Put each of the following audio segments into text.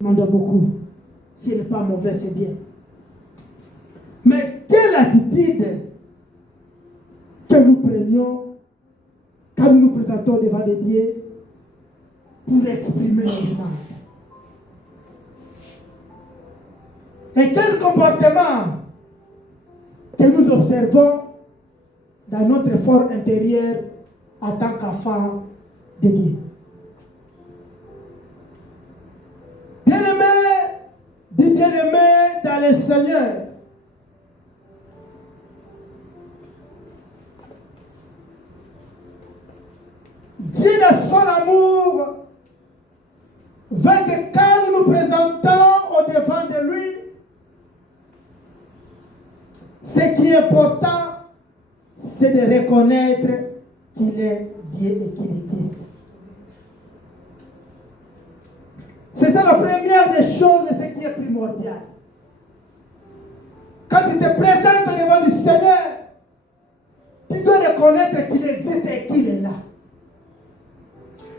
demande beaucoup. S'il n'est pas mauvais, c'est bien. Mais quelle attitude que nous prenions quand nous nous présentons devant les dieux pour exprimer nos demandes? Et quel comportement que nous observons dans notre effort intérieur en tant qu'enfants de Dieu? Bien-aimés, dis bien-aimés dans le Seigneur. Dieu de son amour veut que quand nous nous présentons au devant de lui, ce qui est important, c'est de reconnaître qu'il est Dieu et qu'il existe. C'est ça la première des choses et ce qui est primordial. Quand tu te présentes au devant du Seigneur, tu dois reconnaître qu'il existe et qu'il est là.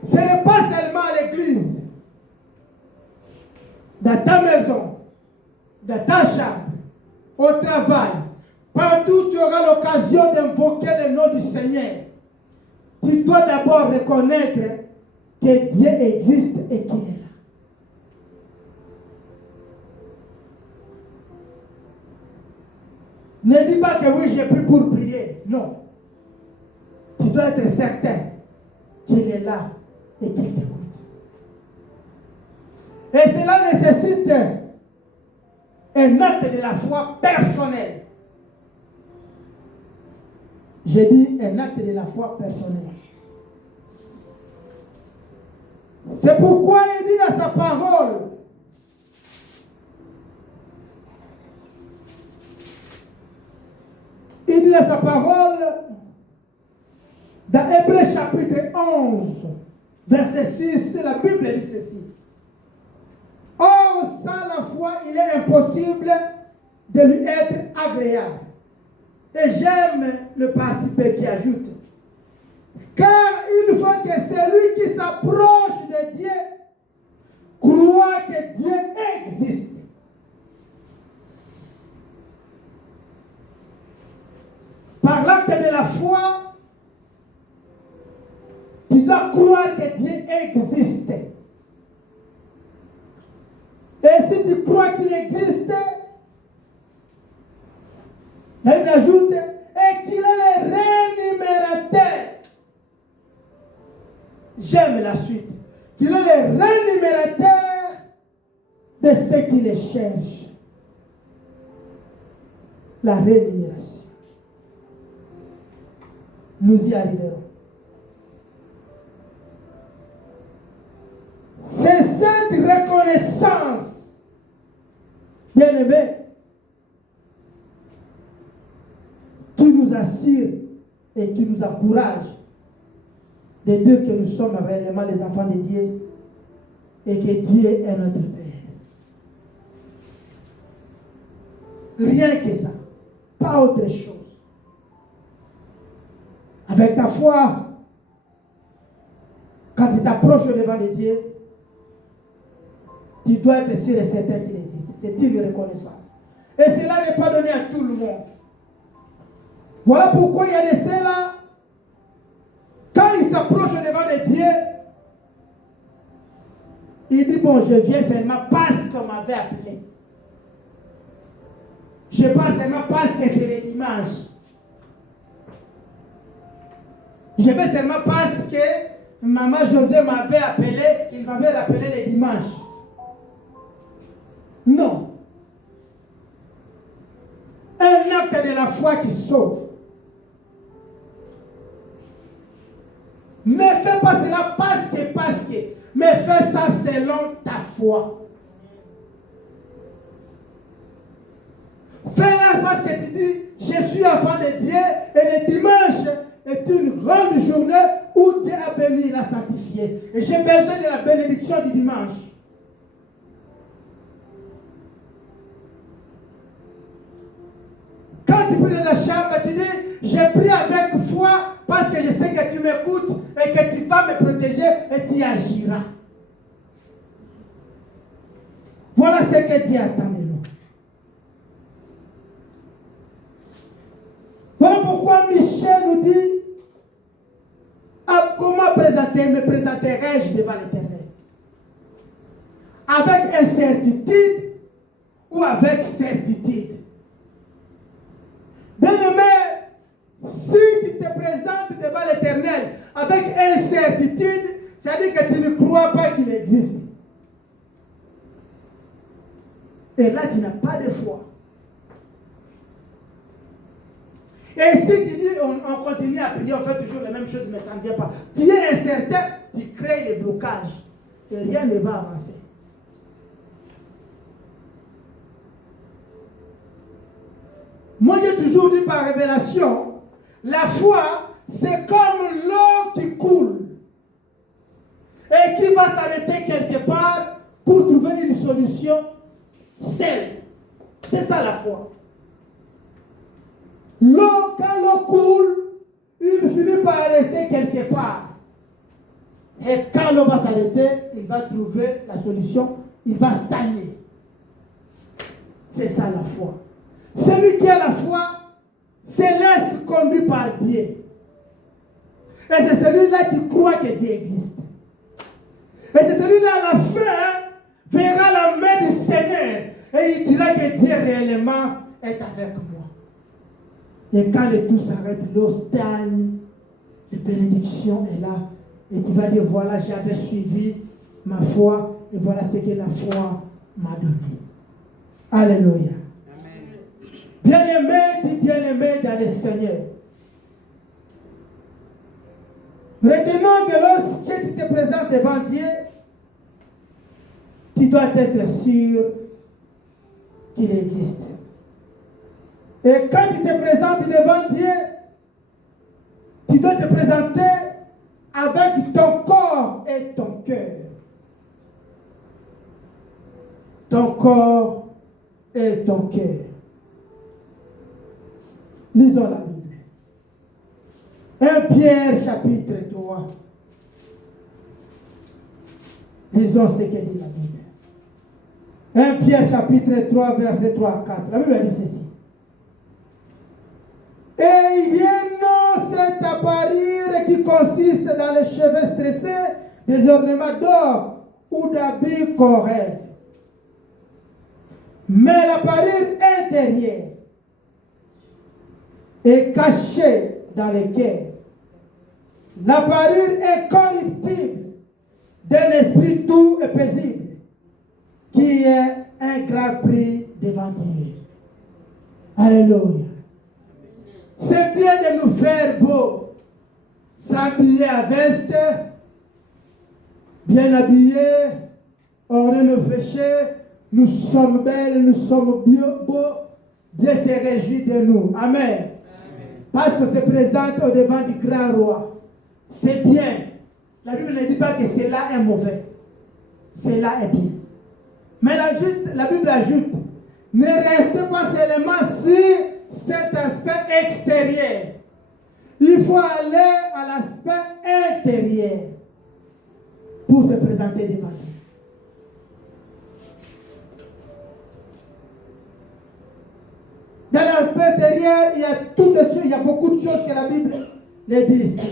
Ce n'est pas seulement à l'église, dans ta maison, dans ta chambre, au travail, partout tu auras l'occasion d'invoquer le nom du Seigneur. Tu dois d'abord reconnaître que Dieu existe et qu'il est là. Ne dis pas que oui, j'ai pris pour prier. Non. Tu dois être certain qu'il est là et qu'il t'écoute. Et cela nécessite un acte de la foi personnel. J'ai dit un acte de la foi personnel. C'est pourquoi il dit dans sa parole, il dit dans sa parole, dans Hébreux chapitre 11, verset 6, la Bible dit ceci. Or, sans la foi, il est impossible de lui être agréable. Et j'aime le parti B qui ajoute. Car il faut que celui qui s'approche de Dieu croit que Dieu existe. Par l'acte de la foi, tu dois croire que Dieu existe. Et si tu crois qu'il existe, il ajoute, et qu'il est le rémunérateur. J'aime la suite. Qu'il est le rémunérateur de ceux qui les cherchent. La rémunération. Nous y arriverons. C'est cette reconnaissance, bien-aimés, qui nous assure et qui nous encourage de dire que nous sommes réellement les enfants de Dieu et que Dieu est notre Père. Rien que ça, pas autre chose. Avec ta foi, quand tu t'approches devant de Dieu, tu dois être sûr et certain qu'il existe. C'est une reconnaissance. Et cela n'est pas donné à tout le monde. Voilà pourquoi il y a de ceux-là, quand ils s'approchent devant de Dieu, il dit, bon, je viens seulement parce qu'on m'avait appelé. Je passe seulement parce que c'est le dimanche. Je vais seulement parce que maman José m'avait appelé, il m'avait rappelé le dimanche. Non. Un acte de la foi qui sauve. Ne fais pas cela parce que, mais fais ça selon ta foi. Fais-la parce que tu dis, je suis enfant de Dieu et le dimanche est une grande journée où Dieu a béni, l'a sanctifié. Et j'ai besoin de la bénédiction du dimanche. Quand tu pries dans la chambre, tu dis, je prie avec foi parce que je sais que tu m'écoutes et que tu vas me protéger et tu agiras. Voilà ce que Dieu attend de nous. Voilà pourquoi Michel nous dit, comment me présenterai-je devant l'Éternel? Avec incertitude ou avec certitude? Bien-aimé, si tu te présentes devant l'Éternel avec incertitude, c'est-à-dire que tu ne crois pas qu'il existe. Et là, tu n'as pas de foi. Et si tu dis, on continue à prier, on fait toujours la même chose, mais ça ne vient pas. Tu es incertain, tu crées les blocages. Et rien ne va avancer. Moi, j'ai toujours dit par révélation, la foi, c'est comme l'eau qui coule et qui va s'arrêter quelque part pour trouver une solution seule. C'est ça la foi. L'eau, quand l'eau coule, il finit par rester quelque part. Et quand l'eau va s'arrêter, il va trouver la solution, il va stagner. C'est ça la foi. Celui qui a la foi se laisse conduire par Dieu. Et c'est celui-là qui croit que Dieu existe. Et c'est celui-là à la fin verra la main du Seigneur et il dira que Dieu réellement est avec moi. Et quand le tout s'arrête, l'eau stagne, la bénédiction est là. Et tu vas dire, voilà, j'avais suivi ma foi et voilà ce que la foi m'a donné. Alléluia. Bien-aimé, dis bien-aimé dans le Seigneur. Retenons que lorsque tu te présentes devant Dieu, tu dois être sûr qu'il existe. Et quand tu te présentes devant Dieu, tu dois te présenter avec ton corps et ton cœur. Ton corps et ton cœur. Lisons la Bible. 1 Pierre chapitre 3. Lisons ce que dit la Bible. 1 Pierre chapitre 3 verset 3 à 4. La Bible dit ceci. Ayez-nous cette appareil qui consiste dans les cheveux stressés, des ornements d'or ou d'habits qu'on rêve. Mais l'appareil intérieur est caché dans le cœur. L'appareil incorruptible d'un esprit doux et paisible, qui est un grand prix devant Dieu. Alléluia. C'est bien de nous faire beau, s'habiller à veste, bien habillés, orner nos péchés, nous sommes belles, nous sommes beaux. Dieu se réjouit de nous. Amen. Parce qu'on se présente au devant du grand roi. C'est bien. La Bible ne dit pas que cela est mauvais. Cela est bien. Mais la Bible ajoute, ne restez pas seulement sur cet aspect extérieur. Il faut aller à l'aspect intérieur pour se présenter devant Dieu. Dans l'aspect extérieur, il y a toutes les choses, il y a beaucoup de choses que la Bible les dit ici.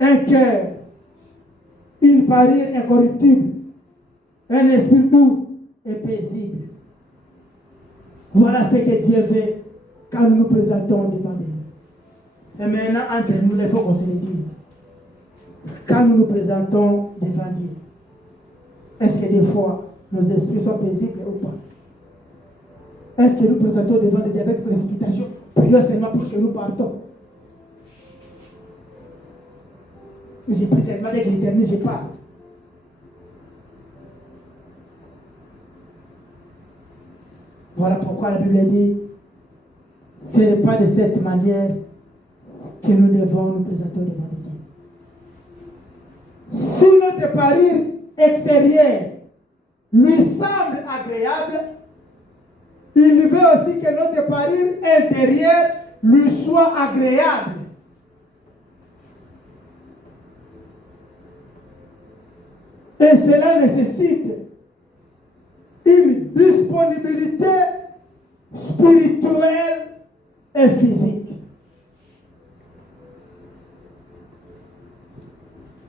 Un cœur, une parure incorruptible, un esprit doux et paisible. Voilà ce que Dieu veut quand nous nous présentons devant lui. Et maintenant, entre nous, il faut qu'on se le dise. Quand nous nous présentons devant Dieu, est-ce que des fois, nos esprits sont paisibles ou pas? Est-ce que nous présentons devant Dieu avec précipitation, prions seulement pour que nous partons? J'ai pris seulement avec l'Éternel, je parle. Voilà pourquoi la Bible dit, ce n'est pas de cette manière que nous devons nous présenter devant Dieu. Si notre parure extérieure lui semble agréable, il veut aussi que notre parure intérieure lui soit agréable. Et cela nécessite une disponibilité spirituelle et physique.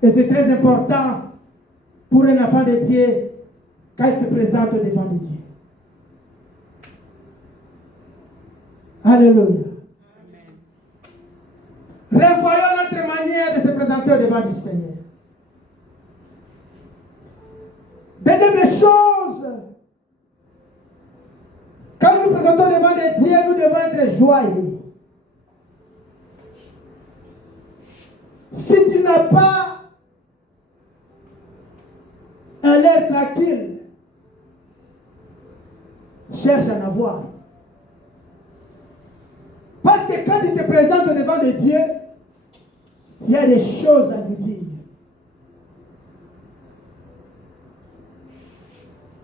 Et c'est très important pour un enfant de Dieu quand il se présente devant Dieu. Alléluia. Revoyons notre manière de se présenter devant le Seigneur. Deuxième des choses, quand nous nous présentons devant Dieu, nous devons être joyeux. Si tu n'as pas un l'air tranquille, cherche à en avoir. Parce que quand tu te présentes devant Dieu, il y a des choses à lui dire.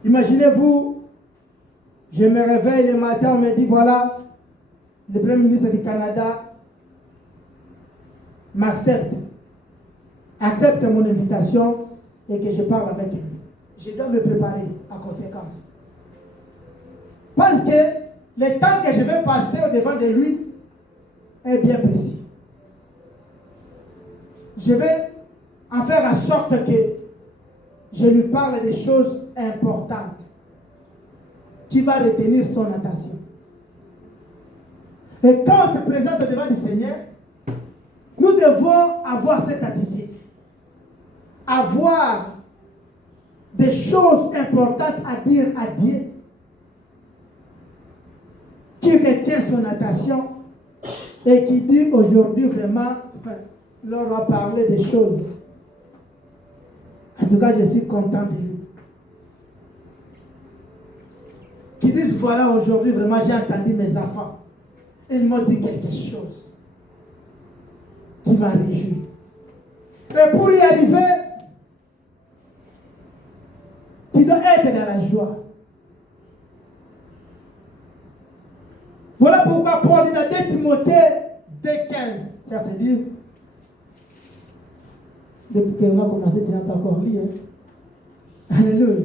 Imaginez-vous, je me réveille le matin, on me dit voilà, le Premier ministre du Canada accepte mon invitation et que je parle avec lui. Je dois me préparer en conséquence. Parce que le temps que je vais passer au-devant de lui est bien précis. Je vais en faire en sorte que je lui parle des choses importantes qui vont retenir son attention. Et quand on se présente devant le Seigneur, nous devons avoir cette attitude. Avoir des choses importantes à dire à Dieu qui retient son attention et qui dit aujourd'hui vraiment, leur a parlé des choses. En tout cas, je suis content de lui. Qui disent voilà, aujourd'hui vraiment j'ai entendu mes enfants. Ils m'ont dit quelque chose qui m'a réjoui. Et pour y arriver, tu dois être dans la joie. Voilà pourquoi Paul dit dans 2 Timothée 2,15. Ça c'est dire, depuis qu'on a commencé, tu n'as pas encore lu. Hein? Alléluia.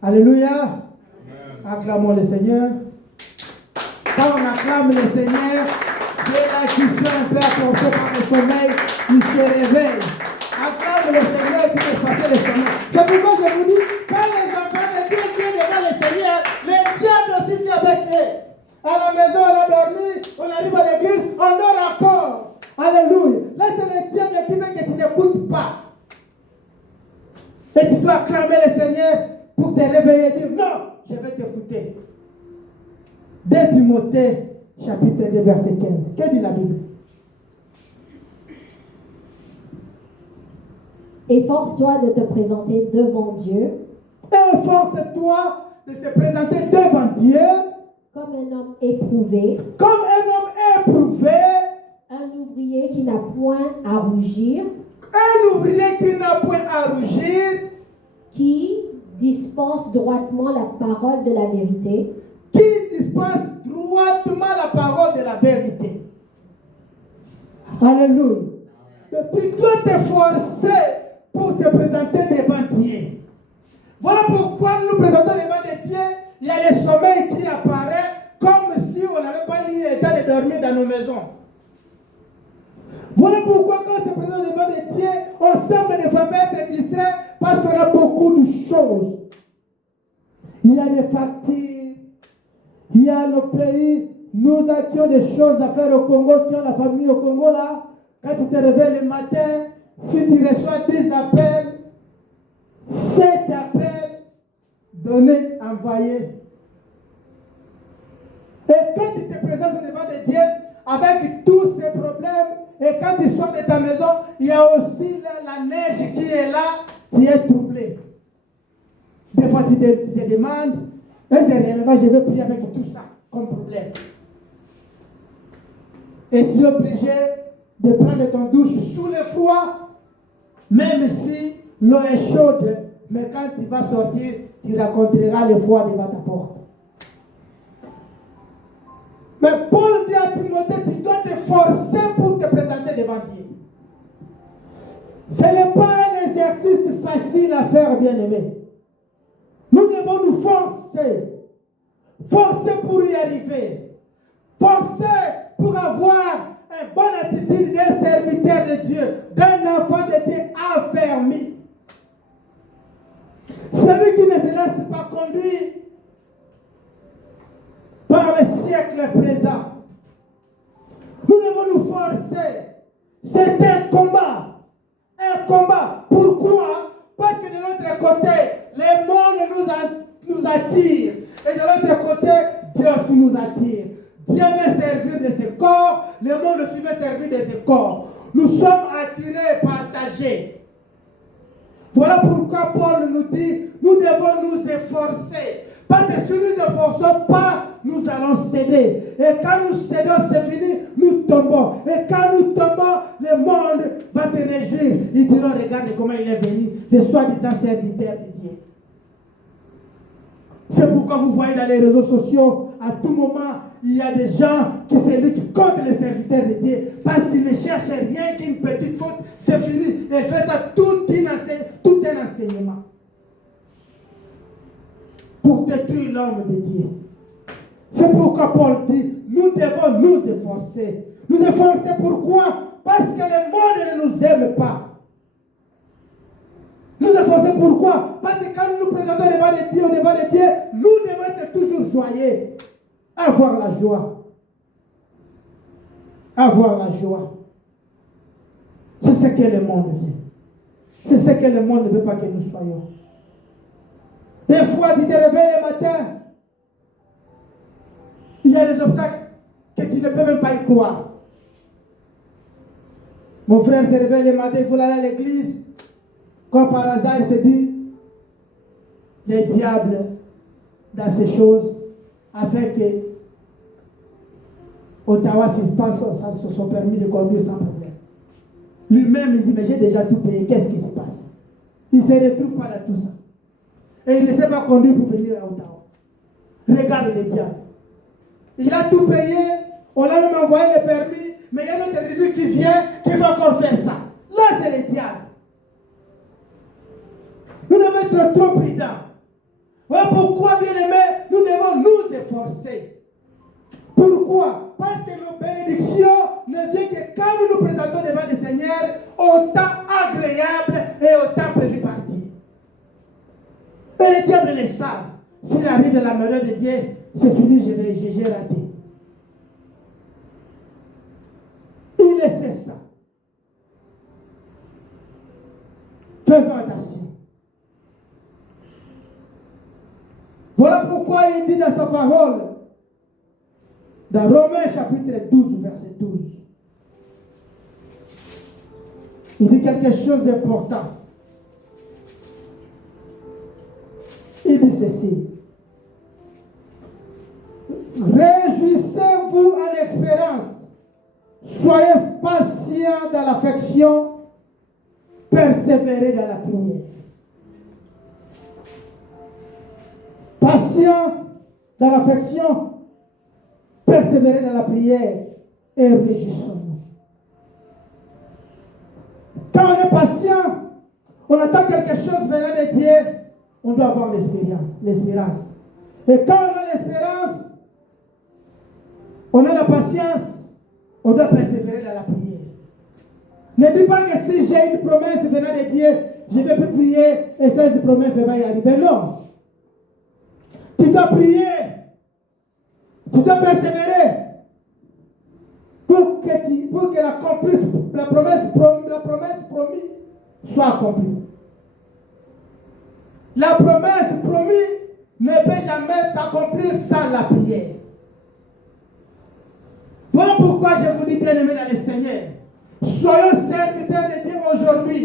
Alléluia. Amen. Acclamons le Seigneur. Quand on acclame le Seigneur, ceux-là qui sont un peu apportés par le sommeil, ils se réveillent. Acclame le Seigneur pour effacer le sommeil. C'est pourquoi je vous dis, quand les enfants de Dieu viennent devant le Seigneur, le diable aussi vient avec eux. À la maison, on a dormi, on arrive à l'église, on dort encore. Alléluia. Là, c'est le diable qui veut que tu n'écoutes pas. Et tu dois acclamer le Seigneur pour te réveiller et dire non, je vais t'écouter. 2 Timothée, chapitre 2, verset 15. Que dit la Bible? Efforce-toi de te présenter devant Dieu. Efforce-toi de se présenter devant Dieu comme un homme éprouvé. Comme un homme éprouvé. Un ouvrier qui n'a point à rougir. Un ouvrier qui n'a point à rougir. Qui dispense droitement la parole de la vérité. Qui dispense droitement la parole de la vérité. Alléluia. Tu dois t'efforcer pour te présenter devant Dieu. Voilà pourquoi nous nous présentons devant Dieu. Il y a le sommeil qui apparaît comme si on n'avait pas eu le temps de dormir dans nos maisons. Voilà pourquoi quand on se présente devant Dieu, on semble ne pas être distrait parce qu'on a beaucoup de choses. Il y a des factures, il y a nos pays, nous qui avons des choses à faire au Congo, qui ont la famille au Congo là. Quand tu te réveilles le matin, si tu reçois 10 appels, 7 appels, donnés, envoyés. Et quand tu te présentes devant Dieu, avec tous ces problèmes, et quand tu sors de ta maison, il y a aussi la neige qui est là, tu es troublé. Des fois, tu te demandes, est-ce que réellement je vais prier avec tout ça comme problème? Et tu es obligé de prendre ton douche sous le froid, même si l'eau est chaude, mais quand tu vas sortir, tu rencontreras le froid devant ta porte. Mais Paul dit à Timothée, tu dois te forcer pour te présenter devant Dieu. Ce n'est pas un exercice facile à faire, bien-aimé. Nous devons nous forcer. Forcer pour y arriver. Forcer pour avoir une bonne attitude d'un serviteur de Dieu, d'un enfant de Dieu affermi. Celui qui ne se laisse pas conduire par le siècle présent. Nous devons nous forcer. C'est un combat. Un combat. Pourquoi? Parce que de l'autre côté, le monde nous attire. Et de l'autre côté, Dieu aussi nous attire. Dieu veut servir de ce corps, le monde aussi veut servir de ce corps. Nous sommes attirés, partagés. Voilà pourquoi Paul nous dit, nous devons nous efforcer. Parce que si nous ne nous efforçons pas, nous allons céder. Et quand nous cédons, c'est fini, nous tombons. Et quand nous tombons, le monde va se réjouir. Ils diront, regardez comment il est venu, le soi-disant serviteur de Dieu. C'est pourquoi vous voyez dans les réseaux sociaux, à tout moment, il y a des gens qui se luttent contre les serviteurs de Dieu parce qu'ils ne cherchent rien qu'une petite faute. C'est fini. Ils font ça tout un enseignement pour détruire l'homme de Dieu. C'est pourquoi Paul dit, nous devons nous efforcer. Nous efforcer pourquoi? Parce que le monde ne nous aime pas. Nous efforcer pourquoi? Parce que quand nous nous présentons devant Dieu, nous devons être toujours joyeux. Avoir la joie. Avoir la joie. C'est ce que le monde veut. C'est ce que le monde ne veut pas que nous soyons. Des fois, tu te réveilles le matin. Il y a des obstacles que tu ne peux même pas y croire. Mon frère se réveille le matin, il faut aller à l'église. Comme par hasard, il te dit, les diables dans ces choses, afin que Ottawa, s'il se passe, se sont permis de conduire sans problème. Lui-même, il dit, mais j'ai déjà tout payé, qu'est-ce qui se passe? Il ne se retrouve pas dans tout ça. Et il ne sait pas conduire pour venir à Ottawa. Regarde les diables. Il a tout payé, on l'a même envoyé le permis, mais il y a un autre individu qui vient, qui va encore faire ça. Là, c'est les diables. Nous devons être trop prudents. Voilà pourquoi, bien-aimés, nous devons nous efforcer. Pourquoi? Parce que nos bénédictions ne viennent que quand nous nous présentons devant le Seigneur au temps agréable et au temps prévu par Dieu. Et les diables le savent. S'il arrive de la malheur de Dieu, c'est fini, j'ai raté. Il le sait ça. Faisons attention. Voilà pourquoi il dit dans sa parole, dans Romains chapitre 12, verset 12, il dit quelque chose d'important. Il dit ceci. Réjouissez-vous en espérance. Soyez patients dans l'affection. Persévérez dans la prière. Patient dans l'affection, persévérer dans la prière et réjouissons-nous. Quand on est patient, on attend quelque chose venant de Dieu, on doit avoir l'espérance. Et quand on a l'espérance, on a la patience, on doit persévérer dans la prière. Ne dis pas que si j'ai une promesse venant de Dieu, je ne vais plus prier et cette promesse va y arriver. Non. Tu dois prier. Tu dois persévérer pour que la promesse promise soit accomplie. La promesse promise ne peut jamais s'accomplir sans la prière. Voilà pourquoi je vous dis, bien-aimés dans le Seigneur, soyons serviteurs de Dieu aujourd'hui.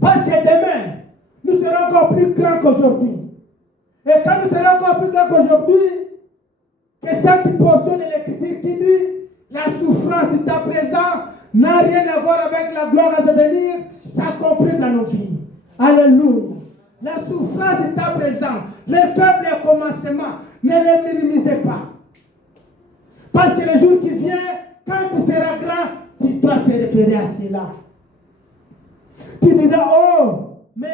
Parce que demain, nous serons encore plus grands qu'aujourd'hui. Et quand nous serons encore plus grands qu'aujourd'hui, que cette portion de l'Écriture qui dit la souffrance du temps présent n'a rien à voir avec la gloire à devenir, s'accomplit dans nos vies. Alléluia. La souffrance du temps présent, les faibles commencements, ne les minimisez pas. Parce que le jour qui vient, quand tu seras grand, tu dois te référer à cela. Tu diras, oh, mais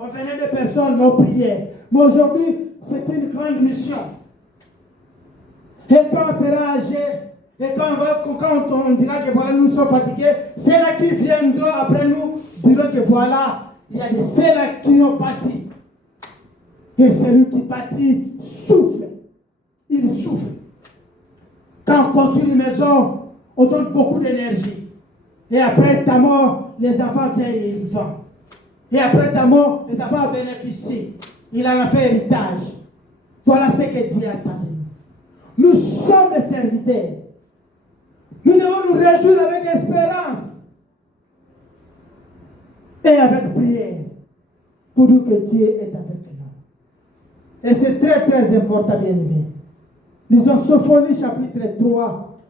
on venait de personnes, on priait. Mais aujourd'hui, c'est une grande mission. Et quand on sera âgé, et quand on dira que voilà, nous sommes fatigués, ceux-là qui viendront après nous diront que voilà, il y a des ceux-là qui ont pâti. Et celui qui pâtit souffle. Il souffle. Quand on construit une maison, on donne beaucoup d'énergie. Et après ta mort, les enfants viennent et ils vendent. Et après ta mort, les enfants bénéficient. Il en a fait héritage. Voilà ce que Dieu attend de nous. Nous sommes les serviteurs. Nous devons nous réjouir avec espérance et avec prière pour dire que Dieu est avec nous. Et c'est très très important, bien aimé. Lisons Sophonie chapitre 3,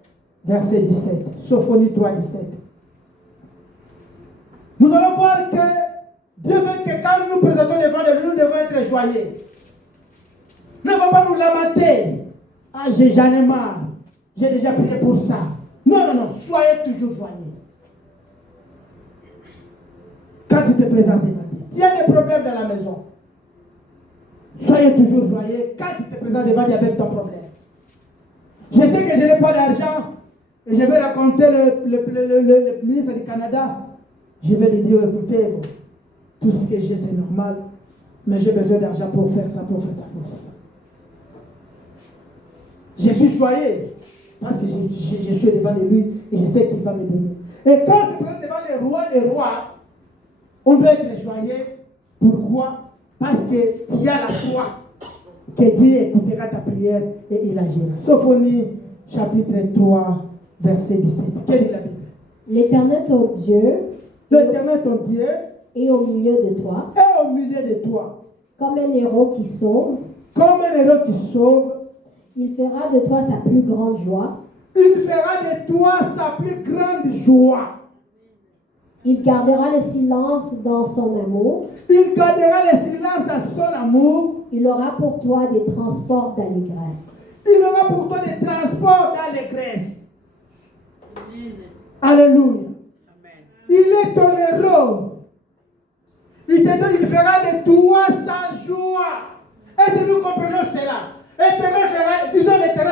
verset 17. Sophonie 3, 17. Nous allons voir que Dieu veut que quand nous nous présentons devant lui, nous devons être joyeux. Ne va pas nous lamenter. Ah, j'en ai marre. J'ai déjà prié pour ça. Non, non, non. Soyez toujours joyeux. Quand tu te présentes devant Dieu. S'il y a des problèmes dans la maison, soyez toujours joyeux quand tu te présentes devant Dieu avec ton problème. Je sais que je n'ai pas d'argent et je vais raconter le ministre du Canada. Je vais lui dire, écoutez, bon, tout ce que j'ai c'est normal, mais j'ai besoin d'argent pour faire ça, pour faire ça, pour ça. Je suis joyeux parce que je suis devant lui et je sais qu'il va me donner. Et quand je présente devant les rois, on doit être joyeux. Pourquoi? Parce que tu as la foi que Dieu écoutera ta prière et il agira. Sophonie, chapitre 3, verset 17. Quelle est la Bible? L'Éternel ton Dieu L'Éternel ton Dieu est au milieu de toi, est au milieu de toi. comme un héros qui sauve. Comme un héros qui sauve, Il fera de toi sa plus grande joie. il fera de toi sa plus grande joie. Il gardera le silence dans son amour. Il gardera le silence dans son amour. Il aura pour toi des transports d'allégresse. Il aura pour toi des transports d'allégresse. Alléluia. Il est ton héros. Il fera de toi sa joie. Est-ce que nous comprenons cela? L'Éternel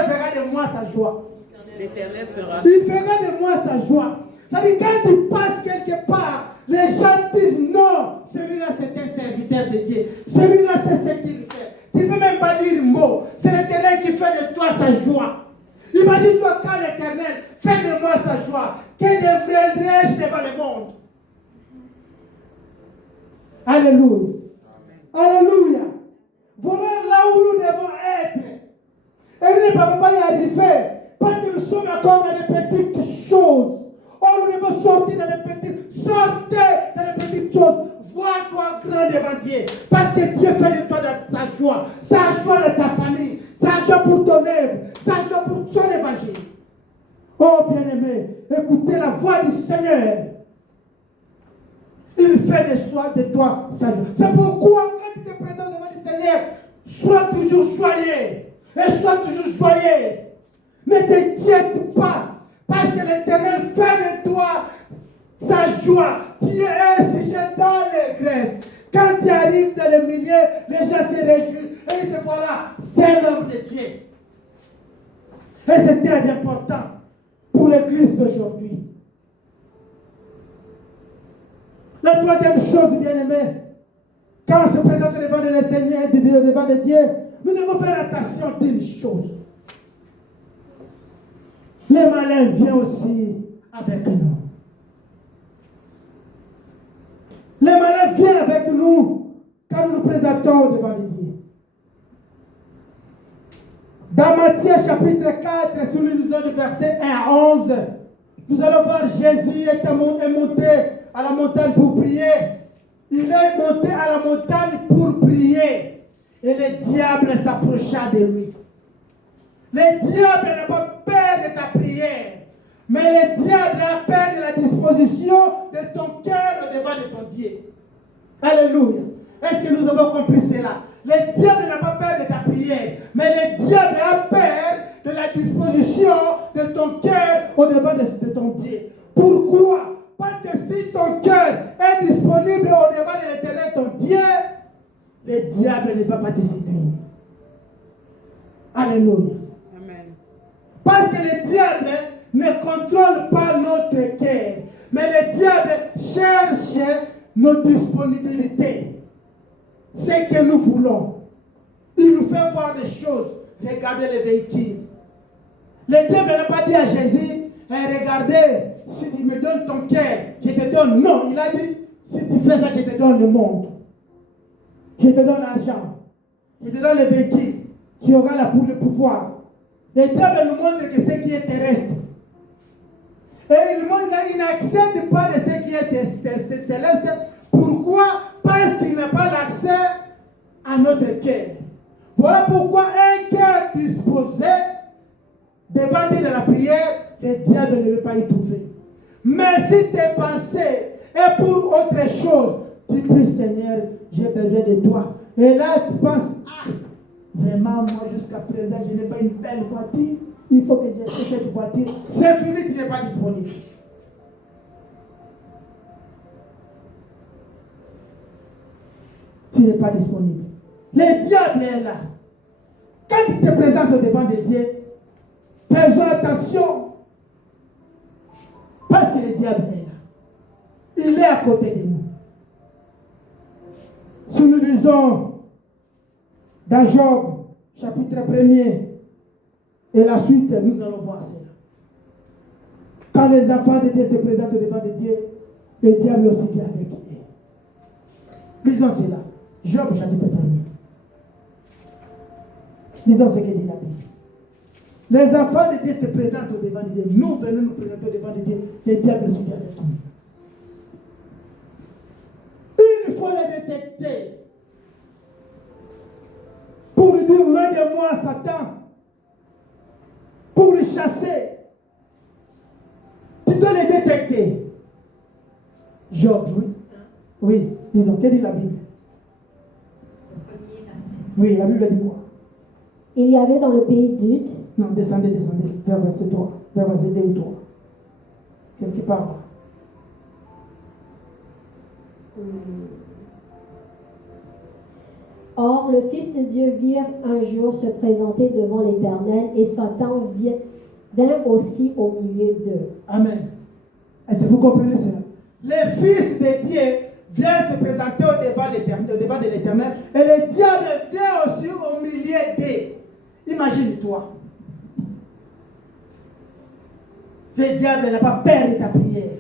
fera de moi sa joie. L'Éternel fera. Il fera de moi sa joie. C'est-à-dire quand tu passes quelque part, les gens disent non, celui-là c'est un serviteur de Dieu. Celui-là c'est ce qu'il fait. Tu ne peux même pas dire mot. C'est l'Éternel qui fait de toi sa joie. Imagine-toi quand l'Éternel fait de moi sa joie. Que deviendrai-je devant le monde? Alléluia. Alléluia. Voilà là où nous devons être. Et nous ne pouvons pas y arriver parce que nous sommes encore dans les petites choses. Oh, nous devons sortir dans les petites. Sortez dans les petites choses. Vois-toi grand devant Dieu. Parce que Dieu fait de toi sa joie. Sa joie de ta famille. Sa joie pour ton œuvre. Sa joie pour son évangile. Oh, bien-aimé, écoutez la voix du Seigneur. Il fait de toi sa joie. C'est pourquoi quand tu te présentes devant le Seigneur, sois toujours joyeux. Et sois toujours joyeuse. Ne t'inquiète pas. Parce que l'Éternel fait de toi sa joie. Tu es un sujet dans l'allégresse. Quand tu arrives dans le milieu, les gens se réjouissent. Et ils disent voilà, c'est l'homme de Dieu. Et c'est très important pour l'Église d'aujourd'hui. La troisième chose, bien-aimé, quand on se présente devant le Seigneur, devant Dieu, nous devons faire attention d'une chose. Les malins viennent aussi avec nous. Les malins viennent avec nous quand nous nous présentons devant Dieu. Dans Matthieu chapitre 4, sur le du verset 1 à 11, nous allons voir Jésus est monté à la montagne pour prier. Il est monté à la montagne pour prier. Et le diable s'approcha de lui. Le diable n'a pas peur de ta prière. Mais le diable a peur de la disposition de ton cœur devant de ton Dieu. Alléluia. Est-ce que nous avons compris cela? Le diable n'a pas peur de ta prière. Mais le diable a peur de la disposition de ton cœur au devant de ton Dieu. Pourquoi? Parce que si ton cœur est disponible au devant de l'Éternel, ton Dieu, le diable ne va pas te séduire. Alléluia. Amen. Parce que le diable ne contrôle pas notre cœur, mais le diable cherche nos disponibilités. Ce que nous voulons. Il nous fait voir des choses. Regardez les véhicules. Le diable n'a pas dit à Jésus, regardez, si tu me donnes ton cœur, je te donne. Non, il a dit, si tu fais ça, je te donne le monde. Je te donne l'argent. Je te donne les véhicules. Tu auras le pouvoir. Le diable nous montre que ce qui est terrestre. Et il n'accède pas de ce qui est céleste. Pourquoi? Parce qu'il n'a pas l'accès à notre cœur. Voilà pourquoi un cœur disposé devant Dieu de la prière, le diable ne veut pas y trouver. Mais si tes pensées est pour autre chose, tu pries, Seigneur, j'ai besoin de toi. Et là, tu penses, vraiment, moi, jusqu'à présent, je n'ai pas une belle voiture. Il faut que j'ai cette voiture. C'est fini, tu n'es pas disponible. Tu n'es pas disponible. Le diable est là. Quand tu te présentes au devant de Dieu, faisons attention. Parce que le diable est là. Il est à côté de nous. Si nous lisons dans Job, chapitre 1er, et la suite, nous allons voir cela. Quand les enfants de Dieu se présentent au devant de Dieu, le diable aussi vient avec eux. Lisons cela. Job, chapitre 1er. Lisons ce que dit la Bible. Les enfants de Dieu se présentent au devant de Dieu. Nous venons nous présenter au devant de Dieu. Le diable aussi vient avec nous. Il faut le détecter. Pour lui dire, loin de moi, Satan. Pour le chasser. Tu dois le détecter. Job, oui. Oui, disons, que dit la Bible? Oui, la Bible dit quoi? Il y avait dans le pays d'Ud. Non, descendez, vers verset 3, vers verset 2 ou 3. Quelque part là. Or, le Fils de Dieu vit un jour se présenter devant l'Éternel, et Satan vint aussi au milieu d'eux. Amen. Est-ce que vous comprenez cela? Le Fils de Dieu vient se présenter au devant de l'Éternel, et le diable vient aussi au milieu d'eux. Imagine-toi. Le diable n'a pas peur de ta prière.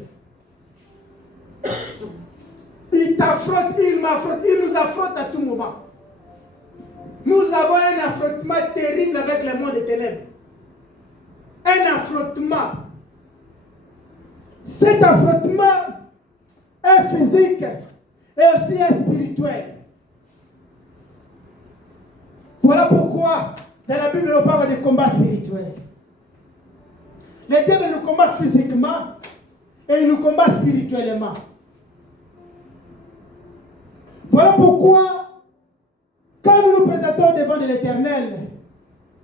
Il t'affronte, il m'affronte, il nous affronte à tout moment. Nous avons un affrontement terrible avec le monde des ténèbres. Un affrontement. Cet affrontement est physique et aussi est spirituel. Voilà pourquoi dans la Bible on parle de combat spirituel. Le diable nous combat physiquement et il nous combat spirituellement. Voilà pourquoi quand nous nous présentons devant de l'Éternel,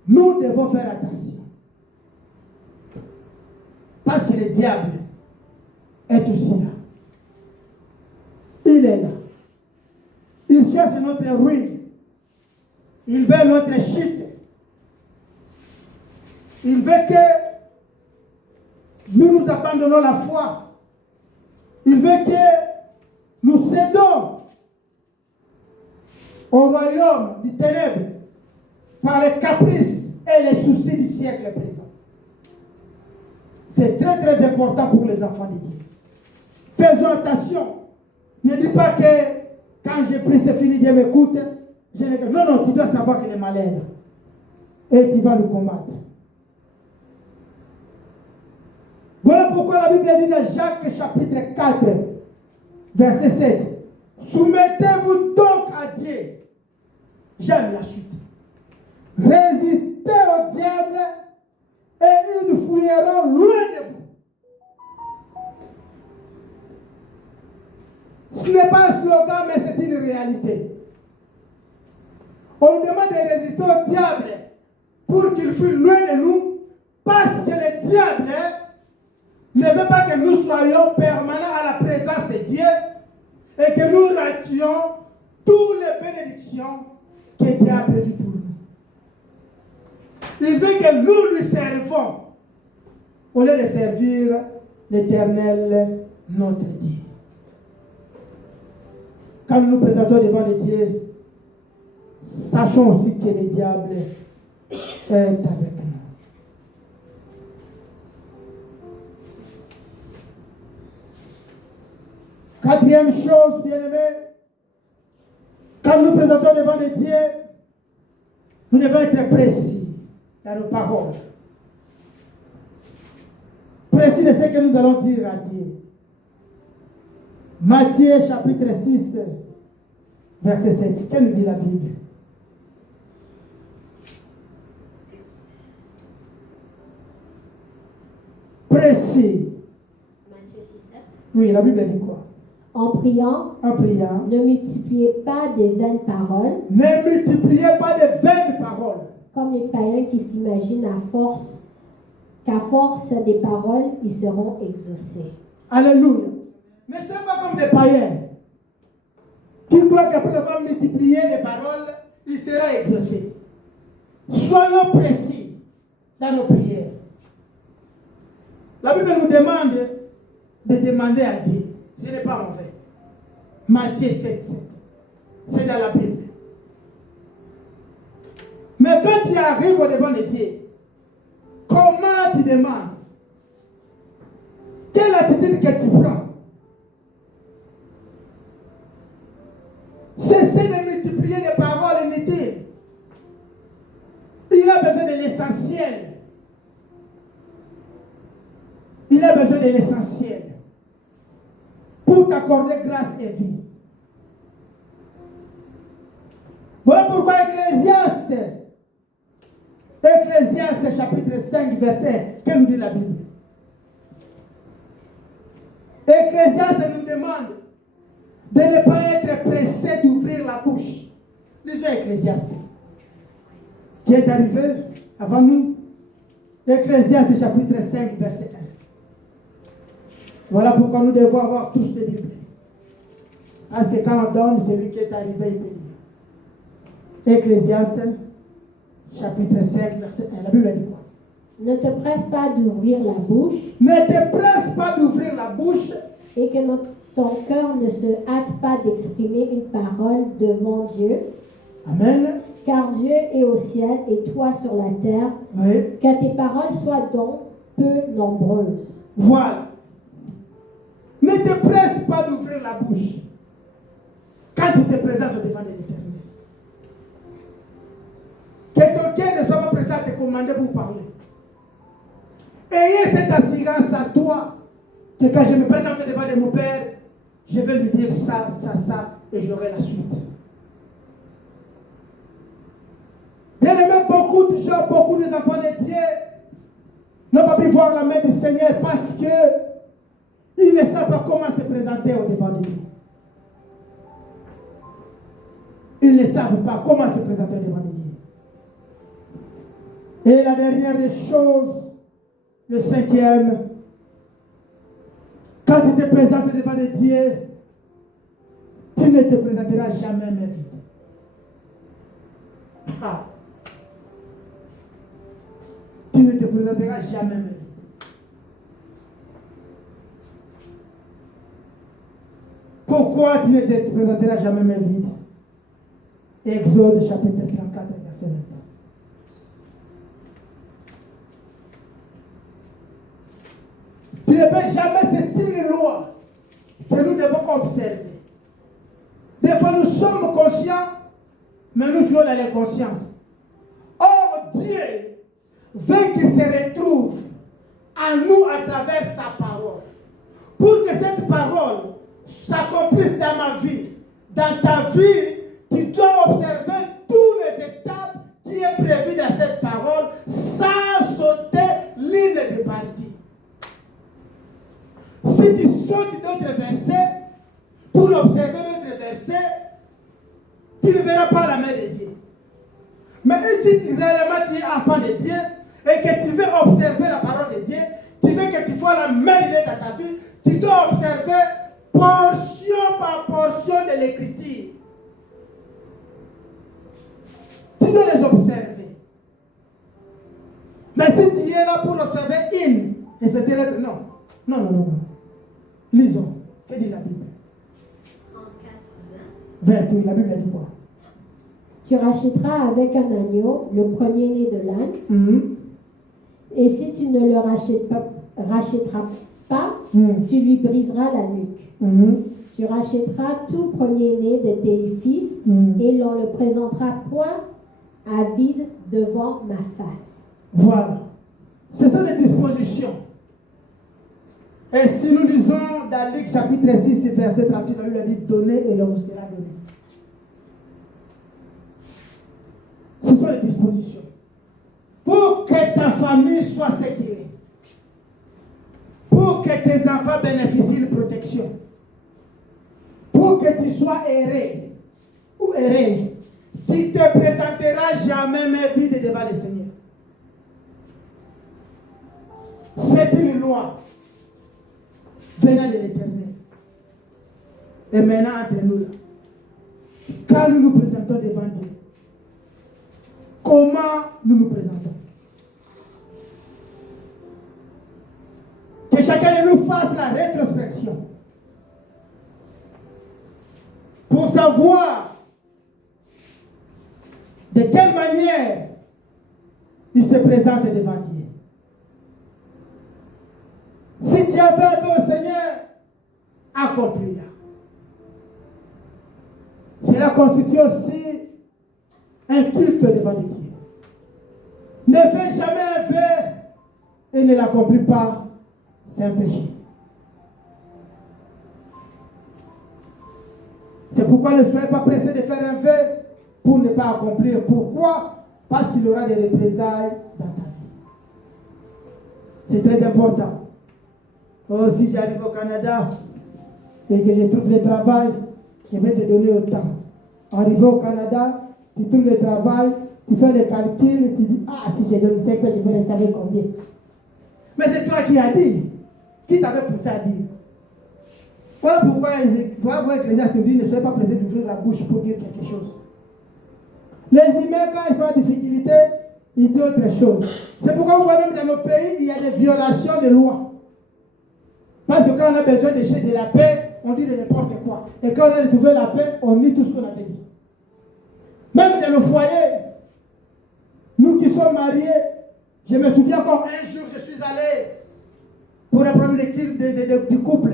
nous devons faire attention. Parce que le diable est aussi là. Il est là. Il cherche notre ruine. Il veut notre chute. Il veut que nous nous abandonnons la foi. Il veut que nous cédons au royaume du ténèbre par les caprices et les soucis du siècle présent. C'est très très important pour les enfants de Dieu. Faisons attention. Ne dis pas que quand j'ai pris c'est fini, Dieu m'écoute. Non, non, tu dois savoir qu'il est malin. Et tu vas nous combattre. Voilà pourquoi la Bible dit dans Jacques chapitre 4, verset 7. Soumettez-vous donc à Dieu. J'aime la suite. Résistez au diable et ils fuiront loin de vous. Ce n'est pas un slogan, mais c'est une réalité. On nous demande de résister au diable pour qu'il fuit loin de nous, parce que le diable ne veut pas que nous soyons permanents à la présence de Dieu et que nous rations toutes les bénédictions que Dieu a prévues pour nous. Il veut que nous lui servons au lieu de servir l'Éternel, notre Dieu. Quand nous nous présentons devant le Dieu, sachons aussi que le diable est avec nous. Quatrième chose, bien-aimés, quand nous nous présentons devant le Dieu, nous devons être précis dans nos paroles. Précis de ce que nous allons dire à Dieu. Matthieu chapitre 6, verset 7. Que nous dit la Bible? Précis. Matthieu 6, 7. Oui, la Bible dit quoi? En priant, ne multipliez pas des vaines paroles. Ne multipliez pas de vaines paroles. Comme les païens qui s'imaginent qu'à force des paroles, ils seront exaucés. Alléluia. Ne soyez pas comme des païens qui croient qu'après avoir multiplié les paroles, il sera exaucé. Soyons précis dans nos prières. La Bible nous demande de demander à Dieu. Ce n'est pas mauvais. Matthieu 7, 7. C'est dans la Bible. Mais quand tu arrives au devant de Dieu, comment tu demandes? Quelle attitude que tu prends? Cessez de multiplier les paroles inutiles. Il a besoin de l'essentiel. Il a besoin de l'essentiel pour t'accorder grâce et vie. Voilà pourquoi Ecclésiaste chapitre 5 verset, que nous dit la Bible? Ecclésiaste nous demande de ne pas être pressé d'ouvrir la bouche. Lisez Ecclésiaste qui est arrivé avant nous. Ecclésiaste chapitre 5 verset 1. Voilà pourquoi nous devons avoir tous des Bibles. Parce que quand on donne, celui qui est arrivé, il peut lire. Ecclésiaste, chapitre 5, verset 1. La Bible dit quoi? Ne te presse pas d'ouvrir la bouche. Ne te presse pas d'ouvrir la bouche. Et que ton cœur ne se hâte pas d'exprimer une parole devant Dieu. Amen. Car Dieu est au ciel et toi sur la terre. Oui. Que tes paroles soient donc peu nombreuses. Voilà. Ne te presse pas d'ouvrir la bouche quand tu te présentes devant l'Éternel. Que ton cœur ne soit pas pressé à te commander pour parler. Ayez cette assurance à toi que quand je me présente devant mon Père, je vais lui dire ça, ça, ça, et j'aurai la suite. Bien aimé, beaucoup de gens, beaucoup des enfants de Dieu n'ont pas pu voir la main du Seigneur parce que ils ne savent pas comment se présenter au devant de Dieu. Ils ne savent pas comment se présenter au devant de Dieu. Et la dernière des choses, le cinquième, quand tu te présentes devant Dieu, tu ne te présenteras jamais vide. Ah. Tu ne te présenteras jamais vide. Pourquoi tu ne te présenteras jamais vide? Exode chapitre 34, verset 20. Tu ne peux jamais, c'est une loi que nous devons observer. Des fois, nous sommes conscients, mais nous jouons dans l'inconscience. Or, Dieu veut qu'il se retrouve en nous à travers sa parole. Pour que cette parole s'accomplisse dans ma vie, dans ta vie, tu dois observer toutes les étapes qui est prévues dans cette parole sans sauter l'une des parties. Si tu sautes d'autres versets pour observer d'autres versets, tu ne verras pas la main de Dieu. Mais si réellement tu es enfant de Dieu et que tu veux observer la parole de Dieu, tu veux que tu vois la main de Dieu dans ta vie, tu dois observer portion par portion de l'écriture. Tu dois les observer. Mais si tu es là pour observer une, et c'était l'autre, non. Non, non, non, non. Lisons. Que dit la Bible? 20, oui, la Bible dit quoi? Tu rachèteras avec un agneau le premier-né de l'âne. Et si tu ne le rachèteras pas, tu lui briseras la nuque. Tu rachèteras tout premier-né de tes fils et l'on le présentera point à vide devant ma face. Voilà. C'est ça les dispositions. Et si nous lisons dans Luc chapitre 6, verset 38, la Bible dit donnez et l'on vous sera donné. Ce sont les dispositions. Pour que ta famille soit sécurisée. Pour que tes enfants bénéficient de protection. Pour que tu sois erré ou heureuse. Tu ne te présenteras jamais mais vide devant le Seigneur. C'est une loi venant de l'Éternel. Et maintenant entre nous là. Quand nous nous présentons devant Dieu, comment nous nous présentons? Que chacun de nous fasse la rétrospection pour savoir de quelle manière il se présente devant Dieu. Si tu as fait un peu au Seigneur, accomplis-la. Cela constitue aussi un culte devant Dieu. Ne fais jamais un vœu et ne l'accomplis pas, c'est un péché. C'est pourquoi ne soyez pas pressé de faire un vœu pour ne pas accomplir. Pourquoi? Parce qu'il y aura des représailles dans ta vie. C'est très important. Oh, si j'arrive au Canada et que je trouve le travail, je vais te donner autant. Arrivé au Canada, tu trouves le travail, tu fais les calculs, tu dis, ah, si je donne 5, je vais rester avec combien? Mais c'est toi qui as dit. Qui t'avait poussé à dire? Voilà pourquoi l'Ecclésiaste dit, ne soyez pas pressé d'ouvrir la bouche pour dire quelque chose. Les humains, quand ils font des difficultés, ils disent autre chose. C'est pourquoi vous voyez même dans nos pays, il y a des violations de lois. Parce que quand on a besoin de la paix, on dit de n'importe quoi. Et quand on a trouvé la paix, on dit tout ce qu'on avait dit. Même dans nos foyers, nous qui sommes mariés, je me souviens encore un jour, je suis allé pour un problème du couple.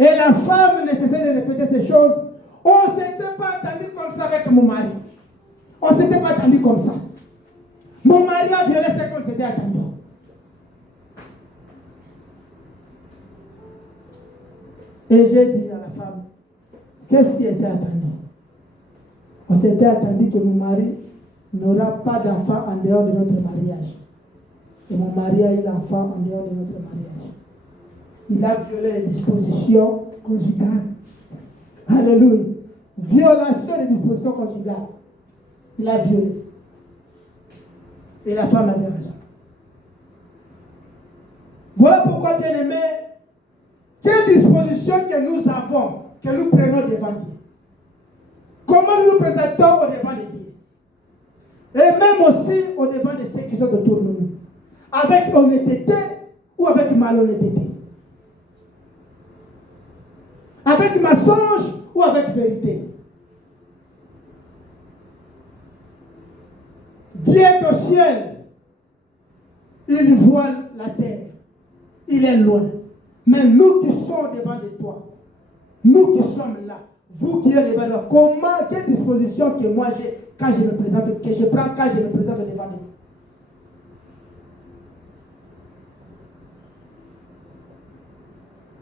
Et la femme ne cessait de répéter ces choses. On ne s'était pas attendu comme ça avec mon mari. On ne s'était pas attendu comme ça. Mon mari a violé ce qu'on s'était attendu. Et j'ai dit à la femme, qu'est-ce qui était attendu? On s'était attendu que mon mari n'aura pas d'enfant en dehors de notre mariage. Et mon mari a eu l'enfant en dehors de notre mariage. Il a violé les dispositions conjugales. Alléluia. Violation des dispositions conjugales. Il a violé. Et la femme avait raison. Voilà pourquoi, bien aimé, quelle disposition que nous avons, que nous prenons devant Dieu. Comment nous nous présentons au devant de Dieu. Et même aussi au devant de ceux qui sont autour de nous. Avec honnêteté ou avec malhonnêteté. Avec mensonge ou avec vérité. Dieu est au ciel. Il voit la terre. Il est loin. Mais nous qui sommes devant de toi, nous qui sommes là, vous qui êtes devant de toi, quelle disposition que moi j'ai quand je me présente, que je prends quand je me présente devant de vous?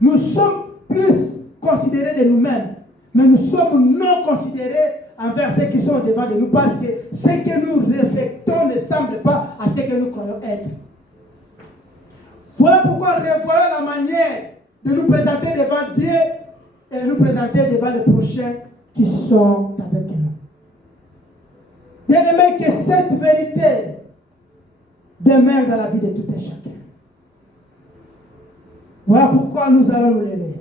Nous sommes plus considérés de nous-mêmes, mais nous sommes non considérés envers ceux qui sont devant de nous parce que ce que nous réfléchissons ne semble pas à ce que nous croyons être. Voilà pourquoi revoyons la manière de nous présenter devant Dieu et de nous présenter devant les prochains qui sont avec nous. Bien-aimés, que cette vérité demeure dans la vie de tout et chacun. Voilà pourquoi nous allons nous lever.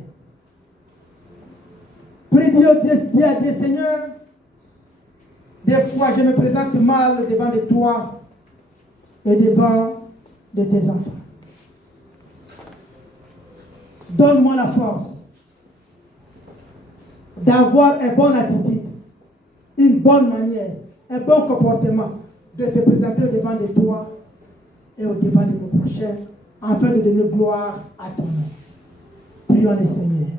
Prie Dieu, dis à Dieu, Seigneur, des fois je me présente mal devant de toi et devant de tes enfants. Donne-moi la force d'avoir une bonne attitude, une bonne manière, un bon comportement, de se présenter devant de toi et au devant de nos prochains, afin de donner gloire à ton nom. Prions le Seigneur.